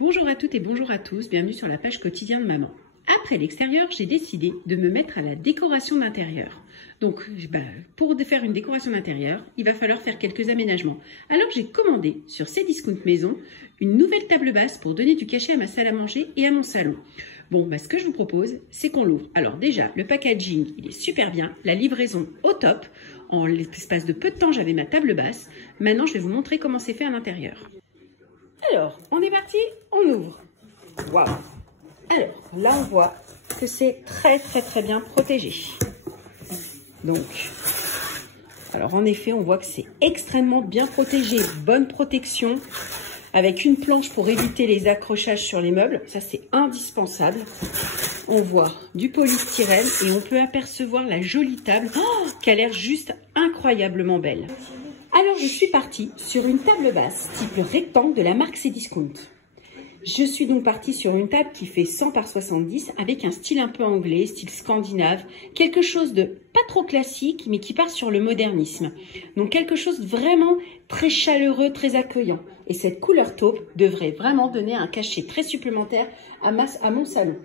Bonjour à toutes et bonjour à tous, bienvenue sur la page quotidien de maman. Après l'extérieur, j'ai décidé de me mettre à la décoration d'intérieur. Donc, pour faire une décoration d'intérieur, il va falloir faire quelques aménagements. Alors, j'ai commandé sur Cdiscount Maison une nouvelle table basse pour donner du cachet à ma salle à manger et à mon salon. Bon, ce que je vous propose, c'est qu'on l'ouvre. Alors déjà, le packaging, il est super bien, la livraison au top. En l'espace de peu de temps, j'avais ma table basse. Maintenant, je vais vous montrer comment c'est fait à l'intérieur. Alors, on est parti, on ouvre. Waouh! Alors, là, on voit que c'est très bien protégé. Donc, alors en effet, on voit que c'est extrêmement bien protégé. Bonne protection, avec une planche pour éviter les accrochages sur les meubles. Ça, c'est indispensable. On voit du polystyrène et on peut apercevoir la jolie table qui a l'air juste incroyablement belle. Alors, je suis partie sur une table basse type rectangle de la marque Cdiscount. Je suis donc partie sur une table qui fait 100 par 70 avec un style un peu anglais, style scandinave, quelque chose de pas trop classique mais qui part sur le modernisme. Donc quelque chose de vraiment très chaleureux, très accueillant. Et cette couleur taupe devrait vraiment donner un cachet très supplémentaire à mon salon.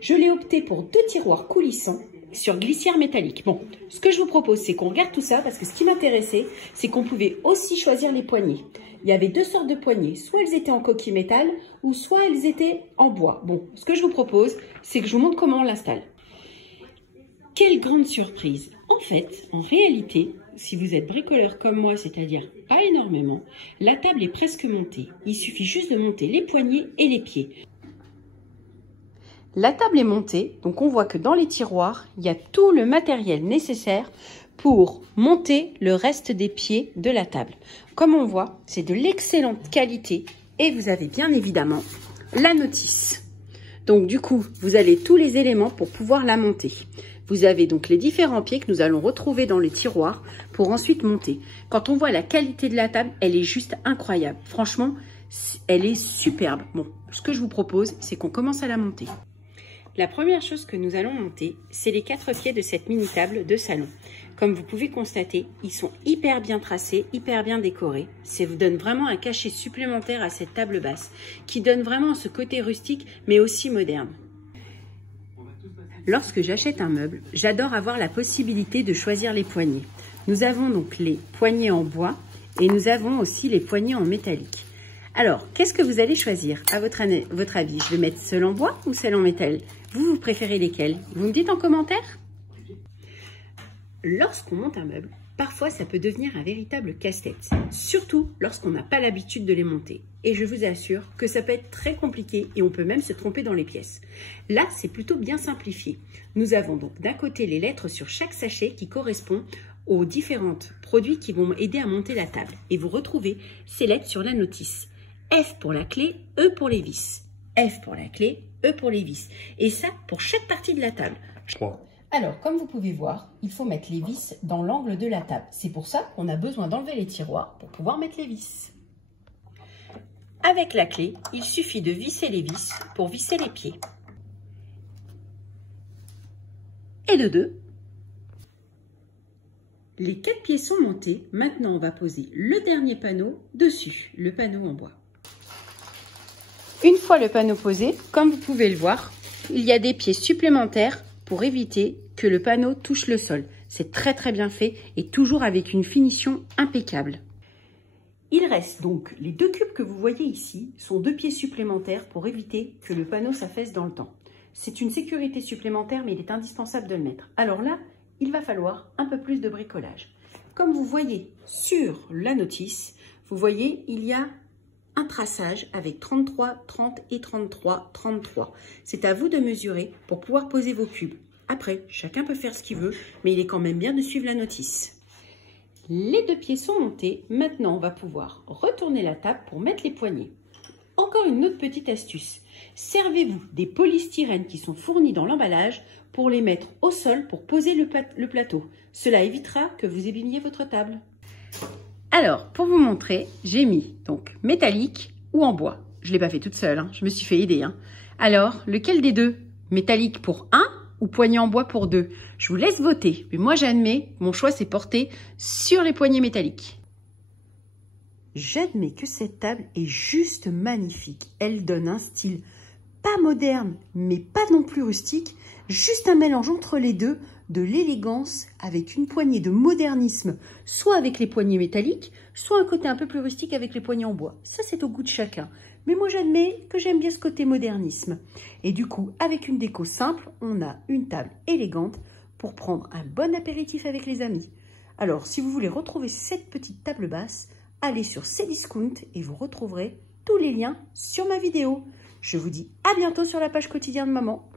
Je l'ai opté pour 2 tiroirs coulissants sur glissière métallique. Bon, ce que je vous propose, c'est qu'on regarde tout ça parce que ce qui m'intéressait, c'est qu'on pouvait aussi choisir les poignées. Il y avait 2 sortes de poignées, soit elles étaient en coquille métal ou soit elles étaient en bois. Bon, ce que je vous propose, c'est que je vous montre comment on l'installe. Quelle grande surprise! En fait, en réalité, si vous êtes bricoleur comme moi, c'est-à-dire pas énormément, la table est presque montée. Il suffit juste de monter les poignées et les pieds. La table est montée, donc on voit que dans les tiroirs, il y a tout le matériel nécessaire pour monter le reste des pieds de la table. Comme on voit, c'est de l'excellente qualité et vous avez bien évidemment la notice. Donc du coup, vous avez tous les éléments pour pouvoir la monter. Vous avez donc les différents pieds que nous allons retrouver dans les tiroirs pour ensuite monter. Quand on voit la qualité de la table, elle est juste incroyable. Franchement, elle est superbe. Bon, ce que je vous propose, c'est qu'on commence à la monter. La première chose que nous allons monter, c'est les 4 pieds de cette mini table de salon. Comme vous pouvez constater, ils sont hyper bien tracés, hyper bien décorés. Ça vous donne vraiment un cachet supplémentaire à cette table basse, qui donne vraiment ce côté rustique, mais aussi moderne. Lorsque j'achète un meuble, j'adore avoir la possibilité de choisir les poignées. Nous avons donc les poignées en bois et nous avons aussi les poignées en métallique. Alors, qu'est-ce que vous allez choisir à votre avis? Je vais mettre celle en bois ou celle en métal? Vous préférez lesquelles? Vous me dites en commentaire? Lorsqu'on monte un meuble, parfois ça peut devenir un véritable casse-tête, surtout lorsqu'on n'a pas l'habitude de les monter. Et je vous assure que ça peut être très compliqué et on peut même se tromper dans les pièces. Là, c'est plutôt bien simplifié. Nous avons donc d'un côté les lettres sur chaque sachet qui correspondent aux différents produits qui vont aider à monter la table. Et vous retrouvez ces lettres sur la notice. F pour la clé, E pour les vis. F pour la clé, E pour les vis. Et ça, pour chaque partie de la table. Alors, comme vous pouvez voir, il faut mettre les vis dans l'angle de la table. C'est pour ça qu'on a besoin d'enlever les tiroirs pour pouvoir mettre les vis. Avec la clé, il suffit de visser les vis pour visser les pieds. Et de 2. Les 4 pieds sont montés. Maintenant, on va poser le dernier panneau dessus, le panneau en bois. Une fois le panneau posé, comme vous pouvez le voir, il y a des pieds supplémentaires pour éviter que le panneau touche le sol. C'est très bien fait et toujours avec une finition impeccable. Il reste donc les 2 cubes que vous voyez ici, sont 2 pieds supplémentaires pour éviter que le panneau s'affaisse dans le temps. C'est une sécurité supplémentaire mais il est indispensable de le mettre. Alors là, il va falloir un peu plus de bricolage. Comme vous voyez sur la notice, vous voyez, il y a un traçage avec 33, 30 et 33, 33. C'est à vous de mesurer pour pouvoir poser vos cubes. Après, chacun peut faire ce qu'il veut, mais il est quand même bien de suivre la notice. Les 2 pieds sont montés. Maintenant, on va pouvoir retourner la table pour mettre les poignées. Encore une autre petite astuce. Servez-vous des polystyrènes qui sont fournis dans l'emballage pour les mettre au sol pour poser le plateau. Cela évitera que vous abîmiez votre table. Alors, pour vous montrer, j'ai mis donc métallique ou en bois. Je ne l'ai pas fait toute seule, hein. Je me suis fait aider. Alors, lequel des deux? Métallique pour 1 ou poignée en bois pour 2? Je vous laisse voter. Mais moi, j'admets, mon choix s'est porté sur les poignées métalliques. J'admets que cette table est juste magnifique. Elle donne un style pas moderne, mais pas non plus rustique, juste un mélange entre les deux, de l'élégance avec une poignée de modernisme, soit avec les poignées métalliques, soit un côté un peu plus rustique avec les poignées en bois. Ça, c'est au goût de chacun. Mais moi, j'admets que j'aime bien ce côté modernisme. Et du coup, avec une déco simple, on a une table élégante pour prendre un bon apéritif avec les amis. Alors, si vous voulez retrouver cette petite table basse, allez sur Cdiscount et vous retrouverez tous les liens sur ma vidéo. Je vous dis à bientôt sur la page quotidien de maman.